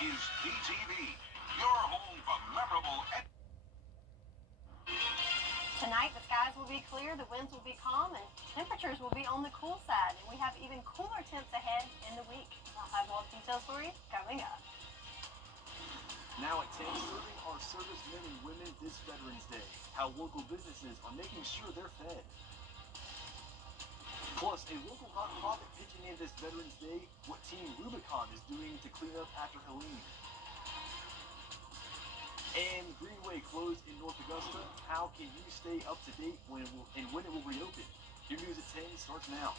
is BTV, your home for memorable. Tonight, the skies will be clear, the winds will be calm, and temperatures will be on the cool side. And we have even cooler temps ahead in the week. I'll have more details for you coming up. Now at 10, serving our servicemen and women this Veterans Day. How local businesses are making sure they're fed. Plus, a local nonprofit pitching in this Veterans Day, what Team Rubicon is doing to clean up after Helene. And Greenway closed in North Augusta. How can you stay up to date when it will reopen? Your news at 10 starts now.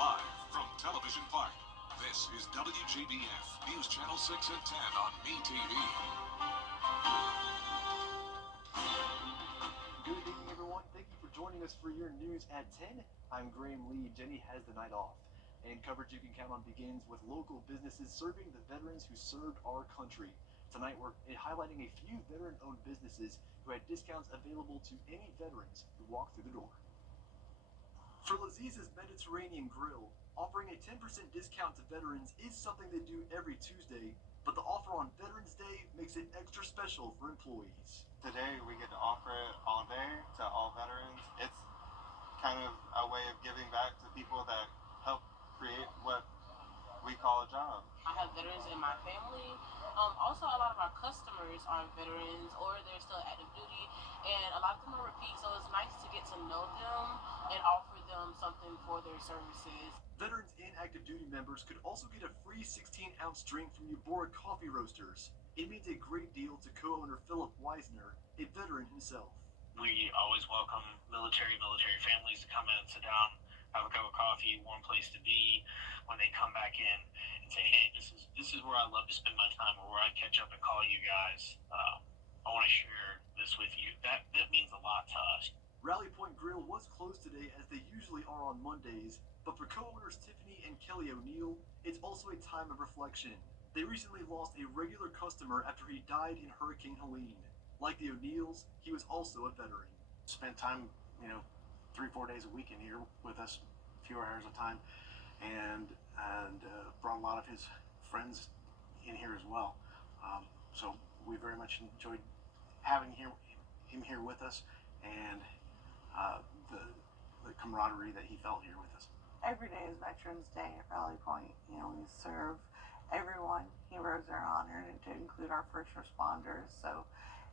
Live from Television Park, this is WJBF, News Channel 6 and 10 on BTV. Good evening, everyone. Thank you for joining us for your news at 10. I'm Graham Lee. Jenny has the night off. And coverage you can count on begins with local businesses serving the veterans who served our country. Tonight, we're highlighting a few veteran-owned businesses who had discounts available to any veterans who walk through the door. For Laziz's Mediterranean Grill, offering a 10% discount to veterans is something they do every Tuesday, but the offer on Veterans Day makes it extra special for employees. Today, we get to offer it all day to all veterans. It's kind of a way of giving back to people that help create what we call a job. I have veterans in my family. Also, a lot of our customers are veterans or they're still active duty, and a lot of them are repeat, so it's nice to get to know them and offer them something for their services. Veterans and active duty members could also get a free 16-ounce drink from Eubora Coffee Roasters. It means a great deal to co-owner Philip Weisner, a veteran himself. We always welcome military families to come in and sit down, have a cup of coffee, warm place to be when they come back in and say, hey, this is where I love to spend my time, or where I catch up and call you guys. I want to share this with you. That means a lot to us. Rally Point Grill was closed today, as they usually are on Mondays, but for co-owners Tiffany and Kelly O'Neill, it's also a time of reflection. They recently lost a regular customer after he died in Hurricane Helene. Like the O'Neills, he was also a veteran. Spent time, 3-4 days a week in here with us, fewer hours of time, and brought a lot of his friends in here as well. So we very much enjoyed having him here with us, and the camaraderie that he felt here with us. Every day is Veterans Day at Rally Point. We serve everyone, heroes are honored, and to include our first responders. So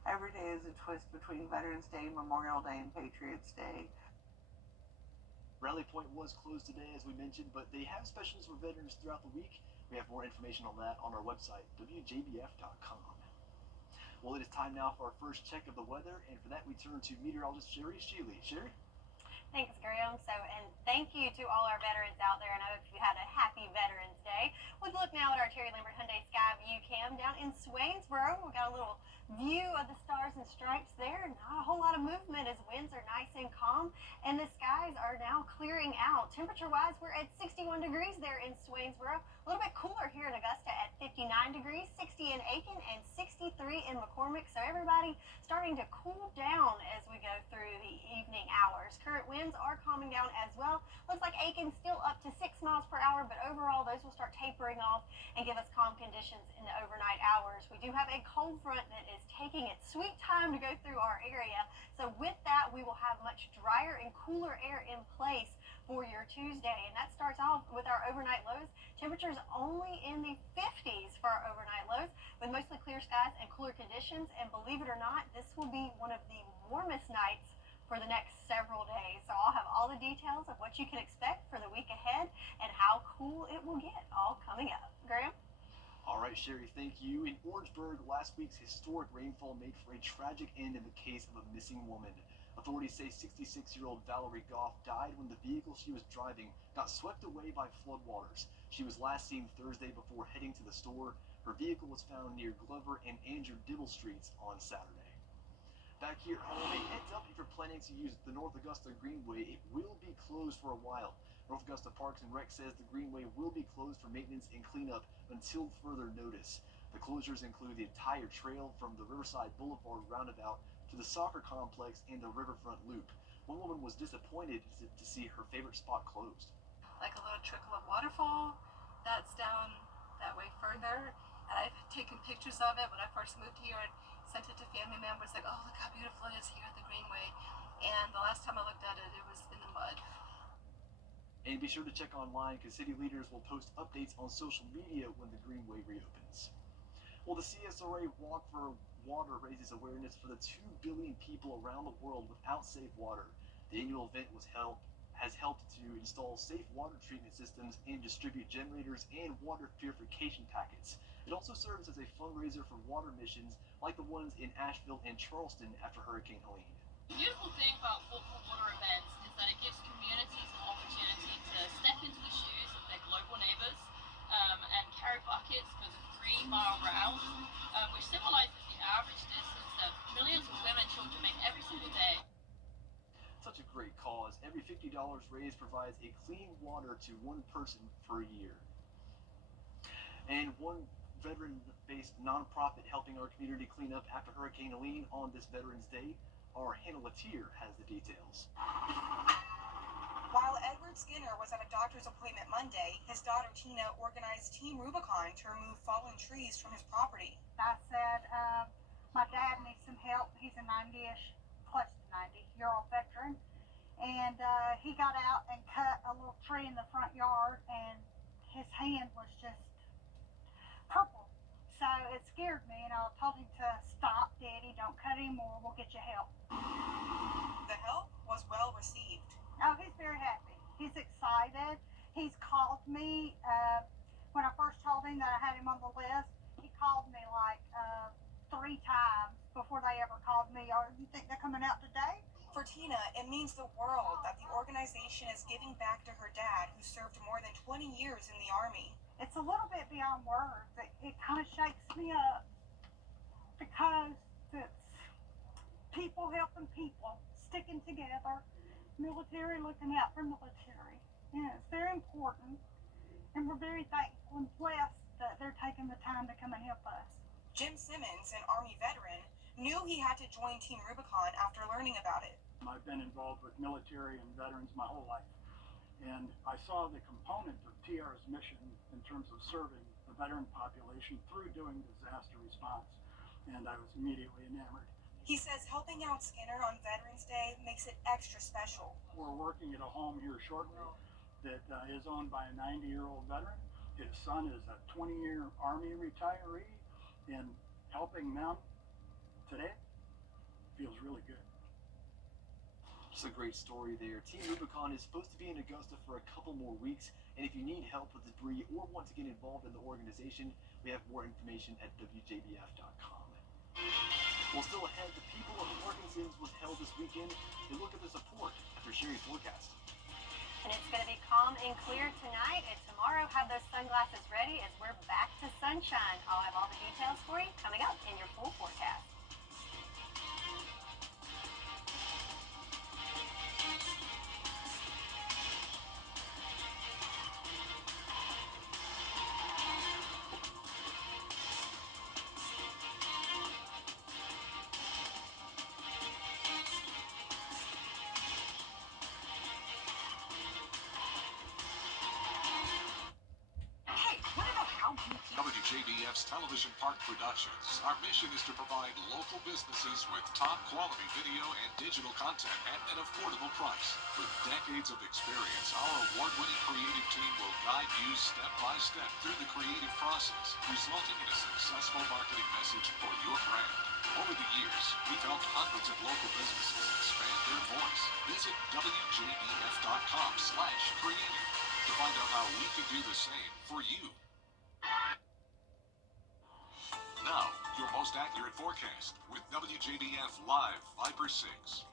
every day is a twist between Veterans Day, Memorial Day, and Patriots Day. Rally Point was closed today, as we mentioned, but they have specials for veterans throughout the week. We have more information on that on our website, WJBF.com. Well, it is time now for our first check of the weather, and for that we turn to meteorologist Sherry Sheely. Sherry? Thanks, Graham. And thank you to all our veterans out there, and I hope you had a happy Veterans Day. We've looked now at our Terry Lambert Hyundai Sky View Cam down in Swainsboro. We've got a little view of the stars and stripes there. Not a whole lot of movement as winds are nice and calm, and the skies are now clearing out. Temperature-wise, we're at 61 degrees there in Swainsboro. A little bit cooler here in Augusta at 59 degrees, 60 in Aiken, and 63 in McCormick. So everybody starting to cool down as we go through the evening hours. Current winds are calming down as well. Looks like Aiken's still up to 6 miles per hour, but overall those will start tapering off and give us calm conditions in the overnight hours. We do have a cold front that is taking its sweet time to go through our area. So with that, we will have much drier and cooler air in place for your Tuesday. And that starts off with our overnight lows. Temperatures only in the 50s for our overnight lows, with mostly clear skies and cooler conditions. And believe it or not, this will be one of the warmest nights for the next several days. So I'll have all the details of what you can expect for the week ahead and how cool it will get all coming up. Graham? All right, Sherry, thank you. In Orangeburg, last week's historic rainfall made for a tragic end in the case of a missing woman. Authorities say 66-year-old Valerie Goff died when the vehicle she was driving got swept away by floodwaters. She was last seen Thursday before heading to the store. Her vehicle was found near Glover and Andrew Dibble Streets on Saturday. Back here at home, a heads up if you're planning to use the North Augusta Greenway. It will be closed for a while. North Augusta Parks and Rec says the Greenway will be closed for maintenance and cleanup until further notice. The closures include the entire trail from the Riverside Boulevard roundabout to the soccer complex and the Riverfront Loop. One woman was disappointed to see her favorite spot closed. Like a little trickle of waterfall that's down that way further. And I've taken pictures of it when I first moved here and sent it to family members like, oh, look how beautiful it is here at the Greenway. And the last time I looked at it, it was in the mud. And be sure to check online because city leaders will post updates on social media when the Greenway reopens. Well, the CSRA Walk for Water raises awareness for the 2 billion people around the world without safe water. The annual event has helped to install safe water treatment systems and distribute generators and water purification packets. It also serves as a fundraiser for water missions like the ones in Asheville and Charleston after Hurricane Helene. The beautiful thing about Walk for Water events is that it gives communities an opportunity to step into the shoes of their global neighbors and carry buckets for the 3-mile route, which symbolizes the average distance that millions of women and children make every single day. Such a great cause. Every $50 raised provides a clean water to one person for a year. And one veteran-based nonprofit helping our community clean up after Hurricane Helene on this Veterans Day, our Hannah Latier has the details. While Edward Skinner was at a doctor's appointment Monday, his daughter Tina organized Team Rubicon to remove fallen trees from his property. I said, my dad needs some help. He's a 90-ish, close to 90-year-old veteran. And he got out and cut a little tree in the front yard, and his hand was just purple. So it scared me, and I told him to stop, Daddy, don't cut anymore, we'll get you help. The help was well received. Oh, he's very happy. He's excited. He's called me when I first told him that I had him on the list. He called me like 3 times before they ever called me. Oh, you think they're coming out today? For Tina, it means the world that the organization is giving back to her dad, who served more than 20 years in the Army. It's a little bit beyond words. It kind of shakes me up because it's people helping people, sticking together, military looking out for military. And it's very important, and we're very thankful and blessed that they're taking the time to come and help us. Jim Simmons, an Army veteran, knew he had to join Team Rubicon after learning about it. I've been involved with military and veterans my whole life, and I saw the component of TR's mission in terms of serving the veteran population through doing disaster response, and I was immediately enamored. He says helping out Skinner on Veterans Day makes it extra special. We're working at a home here shortly that is owned by a 90-year-old veteran. His son is a 20-year Army retiree, and helping them today feels really good. Just a great story there. Team Rubicon is supposed to be in Augusta for a couple more weeks, and if you need help with debris or want to get involved in the organization, we have more information at WJBF.com. Well, still ahead, the people of Parkinson's was held this weekend. They look at the support after Sherry's forecast. And it's going to be calm and clear tonight, and tomorrow have those sunglasses ready as we're back to sunshine. I'll have all the details for you coming up in your full forecast. WJBF's Television Park Productions. Our mission is to provide local businesses with top quality video and digital content at an affordable price. With decades of experience, our award-winning creative team will guide you step by step through the creative process, resulting in a successful marketing message for your brand. Over the years, we've helped hundreds of local businesses expand their voice. Visit WJBF.com/creative to find out how we can do the same for you. Now, your most accurate forecast with WJBF Live Viper 6.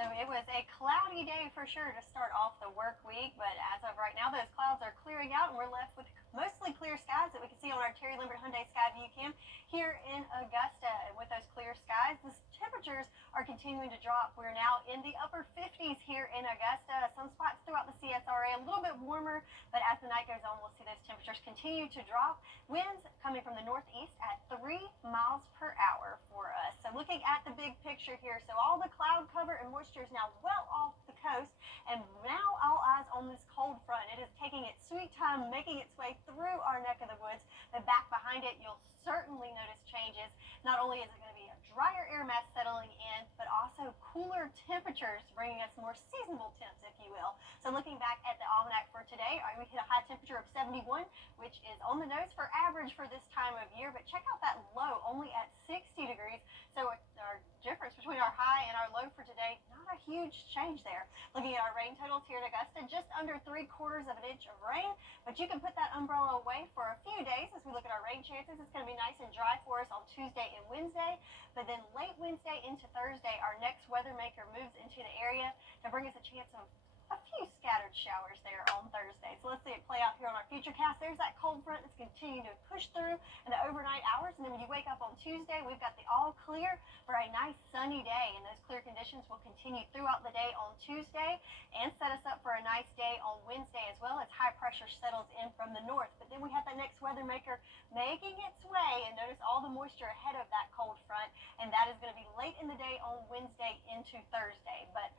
So it was a cloudy day for sure to start off the work week, but as of right now, those clouds are clearing out and we're left with mostly clear skies that we can see on our Terry Lambert Hyundai Sky View Cam here in Augusta. And with those clear skies, the temperatures are are continuing to drop. We're now in the upper 50s here in Augusta. Some spots throughout the CSRA a little bit warmer, but as the night goes on, we'll see those temperatures continue to drop. Winds coming from the northeast at 3 miles per hour for us. So looking at the big picture here, so all the cloud cover and moisture is now well off the coast, and now all eyes on this cold front. It is taking its sweet time, making its way through our neck of the woods, but back behind it, you'll certainly notice changes. Not only is it going to be a drier air mass settling in, but also cooler temperatures, bringing us more seasonable temps, if you will. So looking back at the almanac for today, we hit a high temperature of 71, which is on the nose for average for this time of year, but check out that low, only at 60 degrees. So our difference between our high and our low for today, not a huge change there. Looking at our rain totals here in Augusta, just under 3/4 of an inch of rain, but you can put that umbrella away for a few days as we look at our rain chances. It's going to be nice and dry for us on Tuesday and Wednesday, but then late Wednesday into Thursday, our next weather maker moves into the area to bring us a chance of a few scattered showers there on Thursday. So let's see it play out here on our future cast. There's that cold front that's continuing to push through in the overnight hours, and then when you wake up on Tuesday, we've got the all clear for a nice sunny day, and those clear conditions will continue throughout the day on Tuesday and set us up for a nice day on Wednesday as well as high pressure settles in from the north. But then we have that next weather maker making its way, and notice all the moisture ahead of that cold front, and that is going to be late in the day on Wednesday into Thursday. But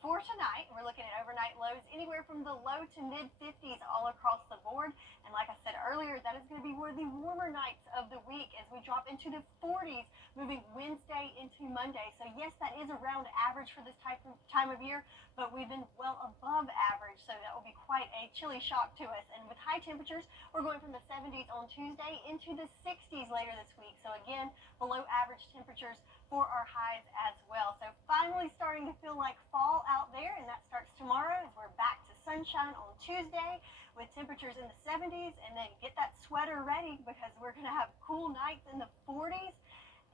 for tonight, we're looking at overnight lows anywhere from the low to mid 50s all across the board. And like I said earlier, that is going to be one of the warmer nights of the week as we drop into the 40s moving Wednesday into Monday. So yes, that is around average for this time of year, but we've been well above average. So that will be quite a chilly shock to us. And with high temperatures, we're going from the 70s on Tuesday into the 60s later this week. So again, below average temperatures for our highs as well. So finally starting to feel like fall out there, and that starts tomorrow as we're back to sunshine on Tuesday with temperatures in the 70s, and then get that sweater ready because we're going to have cool nights in the 40s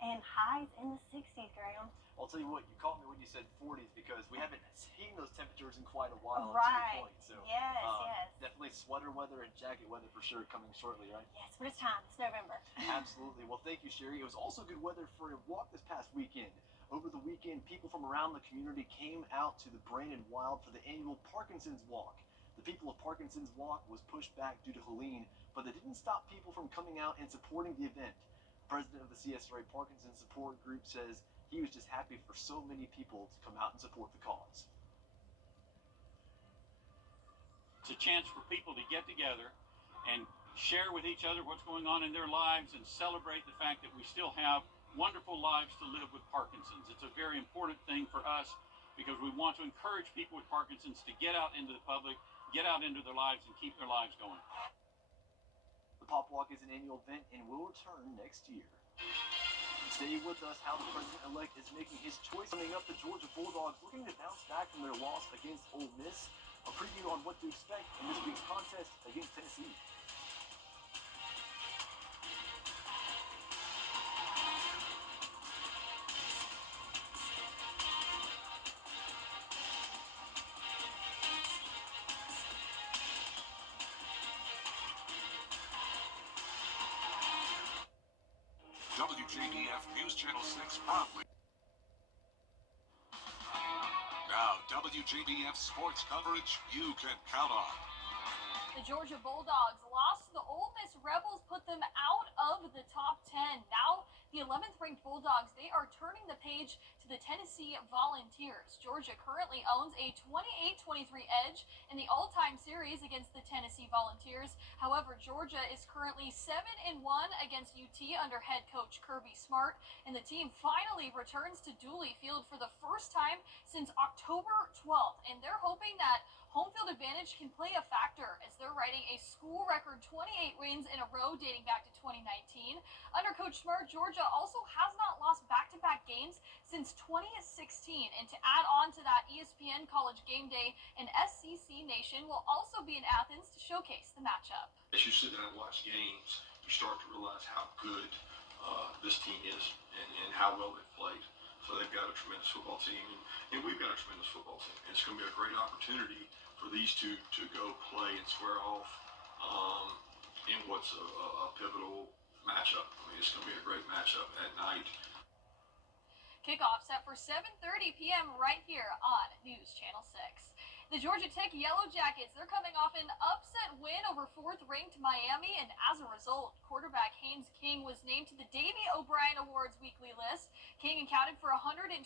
and highs in the 60s, Graham. I'll tell you what, you caught me when you said 40s because we haven't seen those temperatures in quite a while. Right. To your point. So, yes. Definitely sweater weather and jacket weather for sure coming shortly, right? Yes, but it's time. It's November. Absolutely. Well, thank you, Sherry. It was also good weather for a walk this past weekend. Over the weekend, people from around the community came out to the Brandon Wild for the annual Parkinson's Walk. The People of Parkinson's Walk was pushed back due to Helene, but that didn't stop people from coming out and supporting the event. The president of the CSRA Parkinson's Support Group says he was just happy for so many people to come out and support the cause. It's a chance for people to get together and share with each other what's going on in their lives and celebrate the fact that we still have wonderful lives to live with Parkinson's. It's a very important thing for us because we want to encourage people with Parkinson's to get out into the public, get out into their lives, and keep their lives going. The Pop Walk is an annual event and will return next year. Stay with us how the president-elect is making his choice. Coming up, the Georgia Bulldogs looking to bounce back from their loss against Ole Miss. A preview on what to expect in this week's contest against Tennessee. WJBF News Channel 6 proudly. Now, WJBF sports coverage you can count on. The Georgia Bulldogs lost to the Ole Miss Rebels, put them out of the top 10. Now, the 11th ranked Bulldogs, they are turning the page to the Tennessee Volunteers. Georgia currently owns a 28-23 edge in the all-time series against the Tennessee Volunteers. However, Georgia is currently 7-1 against UT under head coach Kirby Smart, and the team finally returns to Dooley Field for the first time since October 12th, and they're hoping that home field advantage can play a factor as they're riding a school record 28 wins in a row dating back to 2019. Under Coach Smart, Georgia also has not lost back-to-back games since 2016. And to add on to that, ESPN College Game Day and SEC Nation will also be in Athens to showcase the matchup. As you sit down and watch games, you start to realize how good this team is and how well they've played. So they've got a tremendous football team, and we've got a tremendous football team. And it's going to be a great opportunity for these two to go play and square off in what's a pivotal matchup. I mean, it's going to be a great matchup at night. Kickoff set for 7:30 p.m. right here on News Channel 6. The Georgia Tech Yellow Jackets, they're coming off an upset win over fourth-ranked Miami, and as a result, quarterback Haynes King was named to the Davey O'Brien Awards weekly list. King accounted for 125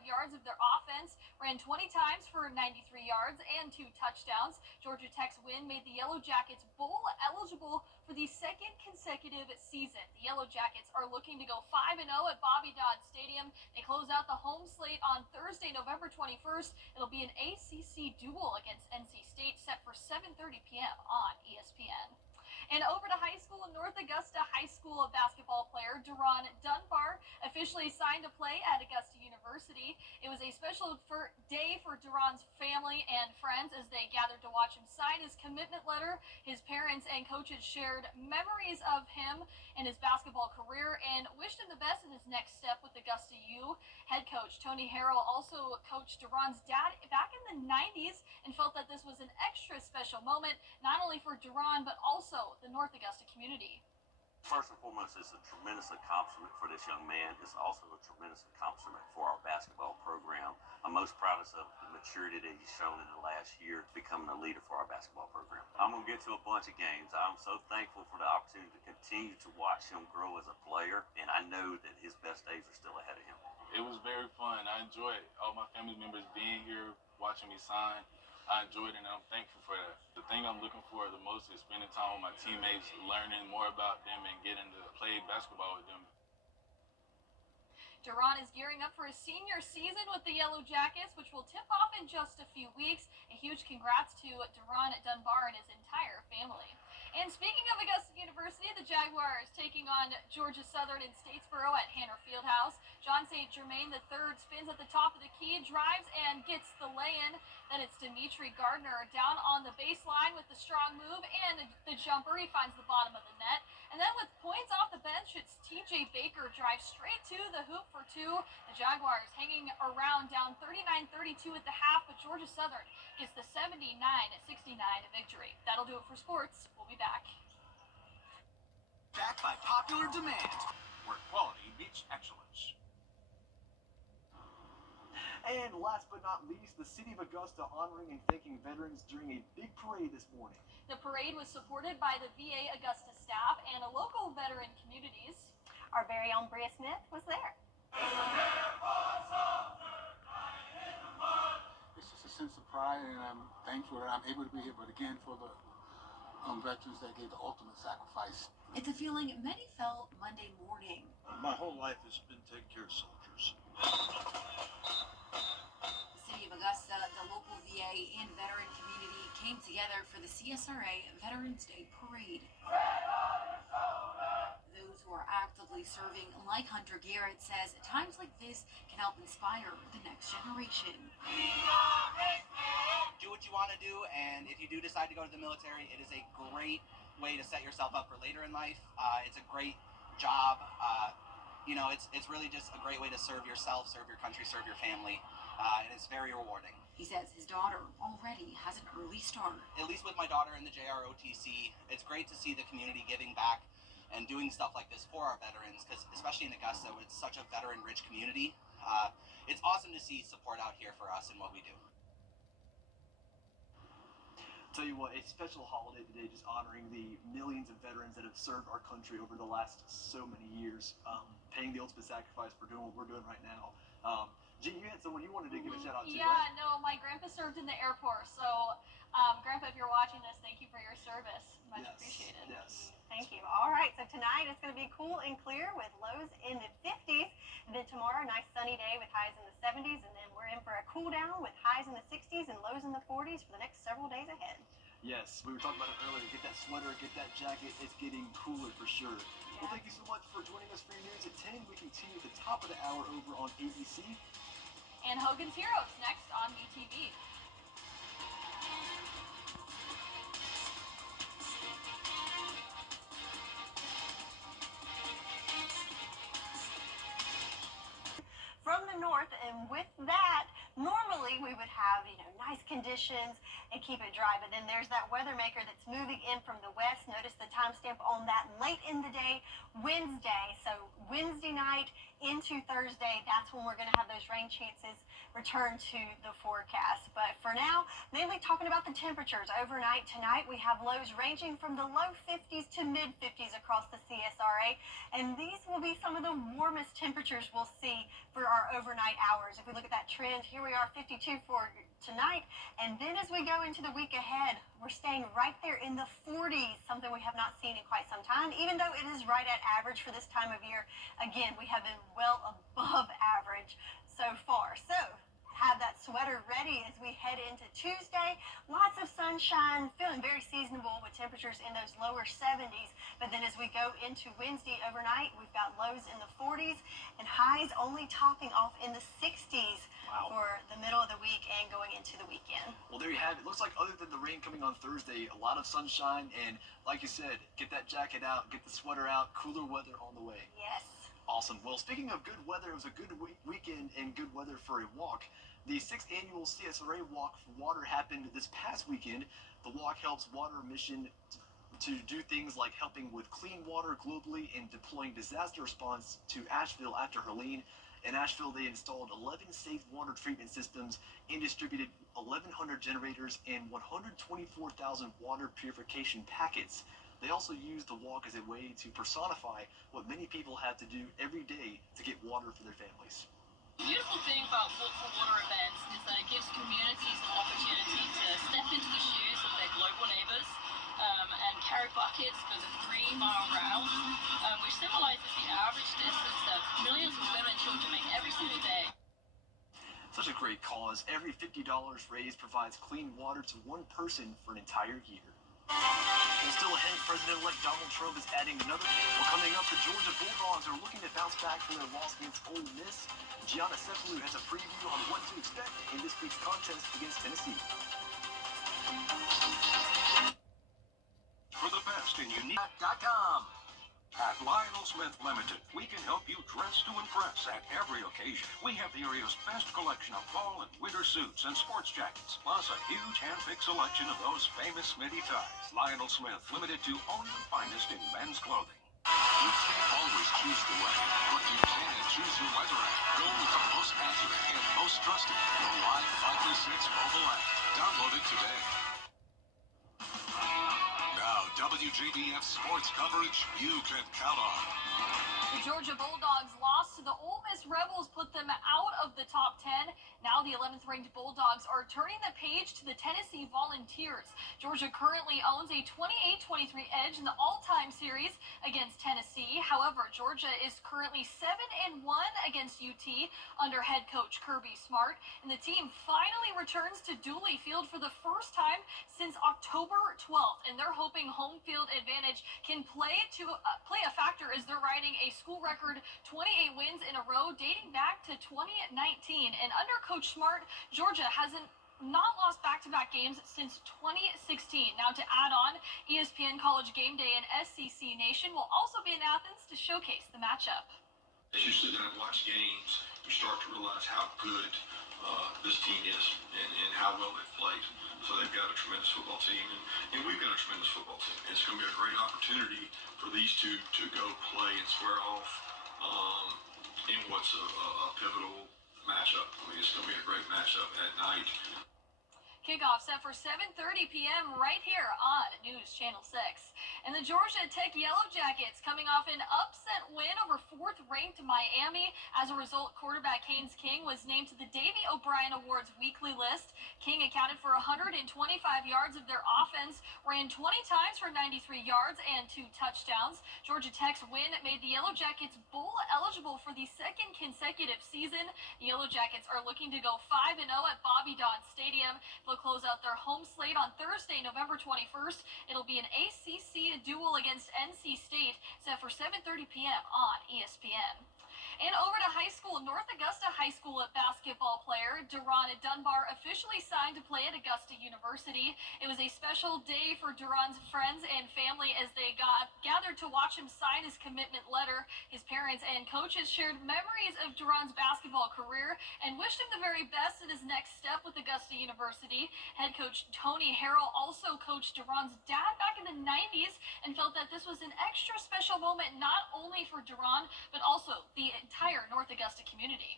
yards of their offense, ran 20 times for 93 yards and 2 touchdowns. Georgia Tech's win made the Yellow Jackets bowl eligible for the second consecutive season. The Yellow Jackets are looking to go 5-0 at Bobby Dodd Stadium. They close out the home slate on Thursday, November 21st. It'll be an ACC duel against NC State set for 7:30 p.m. on ESPN. And over to high school, North Augusta High School basketball player Duron Dunbar officially signed to play at Augusta University. It was a special day for Duron's family and friends as they gathered to watch him sign his commitment letter. His parents and coaches shared memories of him and his basketball career and wished him the best in his next step with Augusta U. Head coach Tony Harrell also coached Duron's dad back in the 90s and felt that this was an extra special moment, not only for Duron, but also the North Augusta community. First and foremost, it's a tremendous accomplishment for this young man. It's also a tremendous accomplishment for our basketball program. I'm most proud of the maturity that he's shown in the last year, becoming a leader for our basketball program. I'm going to get to a bunch of games. I'm so thankful for the opportunity to continue to watch him grow as a player, and I know that his best days are still ahead of him. It was very fun. I enjoyed all my family members being here, watching me sign. I enjoyed it, and I'm thankful for that. The thing I'm looking for the most is spending time with my teammates, learning more about them, and getting to play basketball with them. Duron is gearing up for his senior season with the Yellow Jackets, which will tip off in just a few weeks. A huge congrats to Duron Dunbar and his entire family. And speaking of Augusta University, the Jaguars taking on Georgia Southern in Statesboro at Hanner Fieldhouse. John St. Germain III spins at the top of the key, drives and gets the lay-in. Then it's Dimitri Gardner down on the baseline with the strong move and the jumper. He finds the bottom of the net. And then with points off the bench, it's TJ Baker drives straight to the hoop for 2. The Jaguars hanging around down 39-32 at the half, but Georgia Southern gets the 79-69 victory. That'll do it for sports. We'll be back. Back by popular demand, where quality meets excellence. And last but not least, the City of Augusta honoring and thanking veterans during a big parade this morning. The parade was supported by the VA Augusta staff and local veteran communities. Our very own Bria Smith was there. It's just a sense of pride, and I'm thankful that I'm able to be here, but again, for the veterans that gave the ultimate sacrifice. It's a feeling many felt Monday morning. My whole life has been taking care of soldiers. The City of Augusta, the local VA, and veteran community came together for the CSRA Veterans Day Parade. Those who are actively serving, like Hunter Garrett, says times like this can help inspire the next generation. Do what you want to do, and if you do decide to go to the military, it is a great way to set yourself up for later in life. It's a great job. It's really just a great way to serve yourself, serve your country, serve your family, and it's very rewarding. He says his daughter already has an early start. At least with my daughter in the JROTC, it's great to see the community giving back and doing stuff like this for our veterans, because especially in Augusta, it's such a veteran-rich community. It's awesome to see support out here for us and what we do. Tell you what, a special holiday today, just honoring the millions of veterans that have served our country over the last so many years, paying the ultimate sacrifice for doing what we're doing right now. G, you had someone you wanted to give a shout out to, Yeah, right? no, my grandpa served in the Air Force, so Grandpa, if you're watching this, thank you for your service. Much appreciated. Yes. Thank you. All right, so tonight it's going to be cool and clear with lows in the 50s. And then tomorrow, nice sunny day with highs in the 70s. And then we're in for a cool down with highs in the 60s and lows in the 40s for the next several days ahead. Yes, we were talking about it earlier. Get that sweater, get that jacket. It's getting cooler for sure. Yeah. Well, thank you so much for joining us for your news at 10. We continue at the top of the hour over on ABC. And Hogan's Heroes next on BTV. From the north, and with that, normally we would have, nice conditions and keep it dry, but then there's that weather maker that's moving in from the west. Notice the timestamp on that late in the day, Wednesday. So Wednesday night into Thursday, that's when we're going to have those rain chances return to the forecast. But for now, mainly talking about the temperatures. Overnight tonight, we have lows ranging from the low 50s to mid 50s across the CSRA. And these will be some of the warmest temperatures we'll see for our overnight hours. If we look at that trend, here we are 52 for tonight. And then as we go into the week ahead, we're staying right there in the 40s, something we have not seen in quite some time, even though it is right at average for this time of year. Again, we have been well above average so far. So have that sweater ready as we head into Tuesday. Lots of sunshine, feeling very seasonable with temperatures in those lower 70s. But then as we go into Wednesday overnight, we've got lows in the 40s and highs only topping off in the 60s. Wow. For the middle of the week and going into the weekend. Well, there you have it. Looks like other than the rain coming on Thursday, a lot of sunshine. And like you said, get that jacket out, get the sweater out, cooler weather on the way. Yes. Awesome. Well, speaking of good weather, it was a good weekend and good weather for a walk. The 6th annual CSRA Walk for Water happened this past weekend. The walk helps Water Mission to do things like helping with clean water globally and deploying disaster response to Asheville after Helene. In Asheville, they installed 11 safe water treatment systems and distributed 1,100 generators and 124,000 water purification packets. They also used the walk as a way to personify what many people have to do every day to get water for their families. The beautiful thing about Walk for Water events is that it gives communities an opportunity to step into the shoes of their global neighbors and carry buckets for the 3-mile round, which symbolizes the average distance that millions of women and children make every single day. Such a great cause. Every $50 raised provides clean water to one person for an entire year. Well, still ahead, President-elect Donald Trump is adding another. Well, coming up, the Georgia Bulldogs are looking to bounce back from their loss against Ole Miss. Gianna Cephalou has a preview on what to expect in this week's contest against Tennessee. For the best in unique.com. At Lionel Smith Limited, we can help you dress to impress at every occasion. We have the area's best collection of fall and winter suits and sports jackets, plus a huge hand-picked selection of those famous Smitty ties. Lionel Smith Limited to only the finest in men's clothing. You can't always choose the weather, but you can choose your weather app. Go with the most accurate and most trusted, the Live 536 mobile app. Download it today. Now, WJBF sports coverage you can count on. The Georgia Bulldogs lost to the Ole Miss Rebels, put them out of the top 10. Now the 11th ranked Bulldogs are turning the page to the Tennessee Volunteers. Georgia currently owns a 28-23 edge in the all-time series against Tennessee. However, Georgia is currently 7-1 against UT under head coach Kirby Smart, and the team finally returns to Dooley Field for the first time since October 12th, and they're hoping home field advantage can play a factor as they're riding a school record 28 wins in a row dating back to 2019. And under Coach Smart, Georgia hasn't not lost back-to-back games since 2016. Now to add on, ESPN College Game Day and SEC Nation will also be in Athens to showcase the matchup. As you sit there and watch games, you start to realize how good this team is and how well they've played. So they've got a tremendous football team, and we've got a tremendous football team. It's going to be a great opportunity for these two to go play and square off in what's a pivotal matchup. I mean, it's going to be a great matchup at night. Kickoff set for 7:30 p.m. right here on News Channel 6. And the Georgia Tech Yellow Jackets coming off an upset win over 4th-ranked Miami. As a result, quarterback Haynes King was named to the Davey O'Brien Awards weekly list. King accounted for 125 yards of their offense, ran 20 times for 93 yards and 2 touchdowns. Georgia Tech's win made the Yellow Jackets bowl eligible for the 2nd consecutive season. The Yellow Jackets are looking to go 5-0 at Bobby Dodd Stadium. They'll close out their home slate on Thursday, November 21st. It'll be an ACC duel against NC State, set for 7:30 p.m. on ESPN. And over to high school, North Augusta High School basketball player Duron Dunbar officially signed to play at Augusta University. It was a special day for Duron's friends and family as they gathered to watch him sign his commitment letter. His parents and coaches shared memories of Duron's basketball career and wished him the very best in his next step with Augusta University. Head coach Tony Harrell also coached Duron's dad back in the 90s and felt that this was an extra special moment not only for Duron, but also the entire North Augusta community.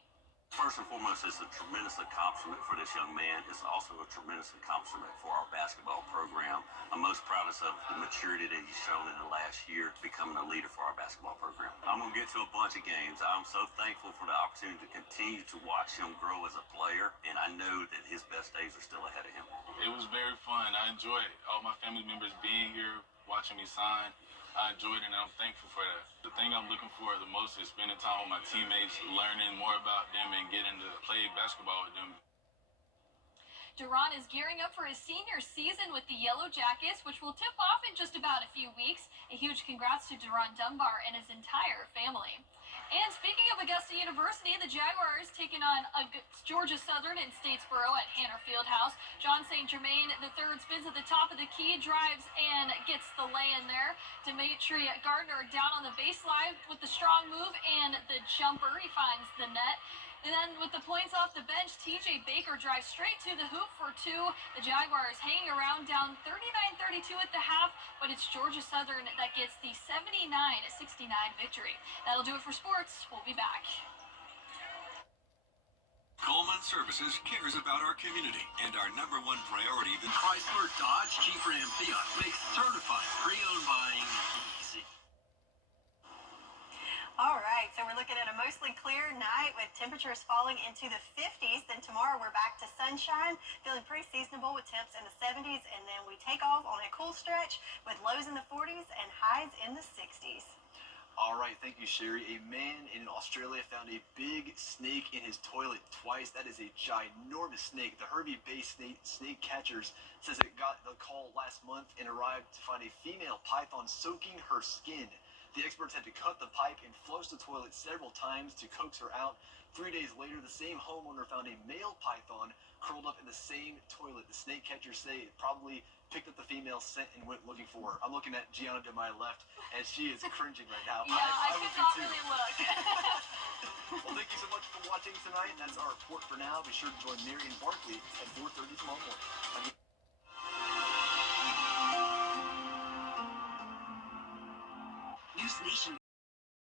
First and foremost, it's a tremendous accomplishment for this young man. It's also a tremendous accomplishment for our basketball program. I'm most proud of the maturity that he's shown in the last year, becoming a leader for our basketball program. I'm going to get to a bunch of games. I'm so thankful for the opportunity to continue to watch him grow as a player, and I know that his best days are still ahead of him. It was very fun. I enjoyed all my family members being here, watching me sign. I enjoyed it, and I'm thankful for that. The thing I'm looking for the most is spending time with my teammates, learning more about them, and getting to play basketball with them. Duran is gearing up for his senior season with the Yellow Jackets, which will tip off in just about a few weeks. A huge congrats to Duran Dunbar and his entire family. And speaking of Augusta University, the Jaguars taking on Georgia Southern in Statesboro at Hanner Fieldhouse. John St. Germain III spins at the top of the key, drives and gets the lay-in there. Dimitri Gardner down on the baseline with the strong move and the jumper. He finds the net. And then with the points off the bench, TJ Baker drives straight to the hoop for two. The Jaguars hanging around down 39-32 at the half, but it's Georgia Southern that gets the 79-69 victory. That'll do it for sports. We'll be back. Coleman Services cares about our community, and our #1 priority, the Chrysler, Dodge, Jeep, Ram, Fiat, makes certified pre-owned buying easy. All right, so we're looking at a mostly clear night with temperatures falling into the 50s. Then tomorrow we're back to sunshine, feeling pretty seasonable with temps in the 70s. And then we take off on a cool stretch with lows in the 40s and highs in the 60s. All right, thank you, Sherry. A man in Australia found a big snake in his toilet twice. That is a ginormous snake. The Hervey Bay snake catchers says it got the call last month and arrived to find a female python soaking her skin. The experts had to cut the pipe and flush the toilet several times to coax her out. 3 days later, the same homeowner found a male python curled up in the same toilet. The snake catchers say it probably picked up the female scent and went looking for her. I'm looking at Gianna to my left, and she is cringing right now. Yeah, I could not really look. Well, thank you so much for watching tonight. That's our report for now. Be sure to join Mary and Barkley at 4:30 tomorrow morning. News Nation.